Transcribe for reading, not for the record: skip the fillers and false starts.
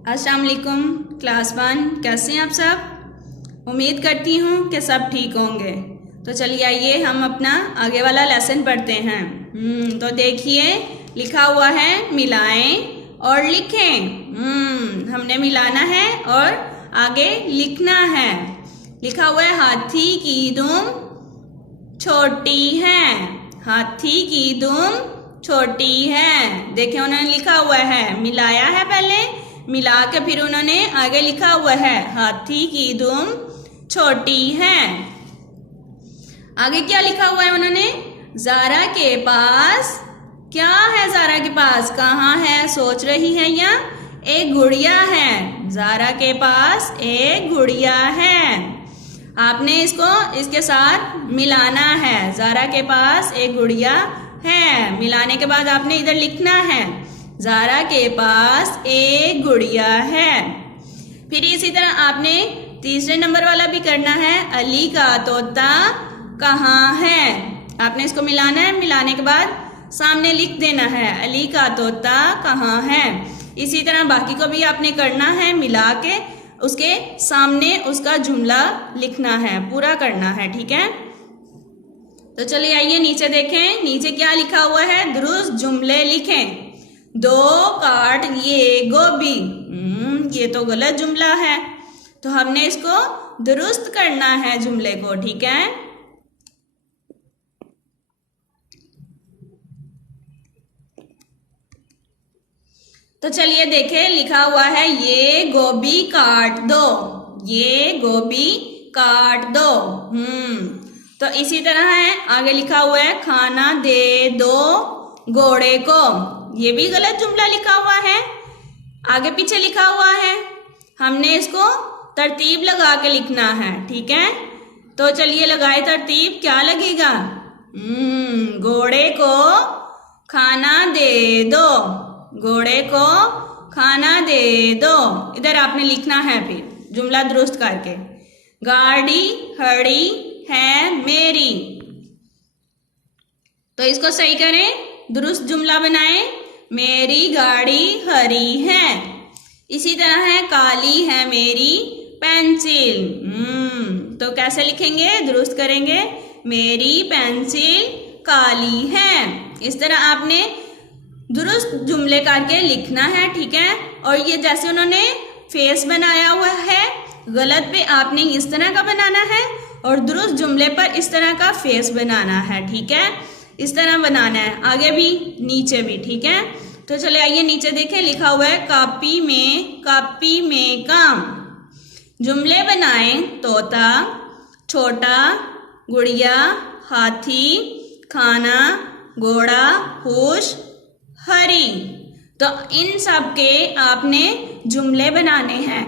अस्सलाम वालेकुम क्लास 1। कैसे हैं आप सब? उम्मीद करती हूँ कि सब ठीक होंगे। तो चलिए आइए हम अपना आगे वाला लेसन पढ़ते हैं। तो देखिए लिखा हुआ है मिलाएं और लिखें। हमने मिलाना है और आगे लिखना है। लिखा हुआ है हाथी की दुम छोटी है, हाथी की दुम छोटी है। देखिए उन्होंने लिखा हुआ है, मिलाया है पहले, मिला के फिर उन्होंने आगे लिखा हुआ है हाथी की दुम छोटी है। आगे क्या लिखा हुआ है उन्होंने? ज़ारा के पास क्या है? ज़ारा के पास कहाँ है? सोच रही है या एक गुड़िया है। ज़ारा के पास एक गुड़िया है। आपने इसको इसके साथ मिलाना है। ज़ारा के पास एक गुड़िया है। मिलाने के बाद आपने इधर लिखना है ज़ारा के पास एक गुड़िया है। फिर इसी तरह आपने तीसरे नंबर वाला भी करना है, अली का तोता कहाँ है। आपने इसको मिलाना है, मिलाने के बाद सामने लिख देना है अली का तोता कहाँ है। इसी तरह बाकी को भी आपने करना है, मिला के उसके सामने उसका जुमला लिखना है, पूरा करना है। ठीक है, तो चलिए आइए नीचे देखें। नीचे क्या लिखा हुआ है? दुरुस्त जुमले लिखें। 2 काट ये गोभी। ये तो गलत जुमला है, तो हमने इसको दुरुस्त करना है जुमले को। ठीक है, तो चलिए देखें लिखा हुआ है ये गोभी काट दो, ये गोभी काट दो। तो इसी तरह है, आगे लिखा हुआ है खाना दे दो घोड़े को। ये भी गलत जुमला लिखा हुआ है, आगे पीछे लिखा हुआ है। हमने इसको तरतीब लगा के लिखना है। ठीक है, तो चलिए लगाए तरतीब। क्या लगेगा? घोड़े को खाना दे दो, घोड़े को खाना दे दो। इधर आपने लिखना है फिर जुमला दुरुस्त करके, गाड़ी खड़ी है मेरी। तो इसको सही करें, दुरुस्त जुमला बनाएं, मेरी गाड़ी हरी है। इसी तरह है काली है मेरी पेंसिल। तो कैसे लिखेंगे? दुरुस्त करेंगे, मेरी पेंसिल काली है। इस तरह आपने दुरुस्त जुमले करके लिखना है। ठीक है, और ये जैसे उन्होंने फेस बनाया हुआ है, गलत पे आपने इस तरह का बनाना है और दुरुस्त जुमले पर इस तरह का फेस बनाना है। ठीक है, इस तरह बनाना है, आगे भी नीचे भी। ठीक है, तो चले आइए नीचे देखें। लिखा हुआ है कापी में काम। जुमले बनाएं, तोता छोटा, गुड़िया हाथी, खाना घोड़ा, होश हरी। तो इन सब के आपने जुमले बनाने हैं।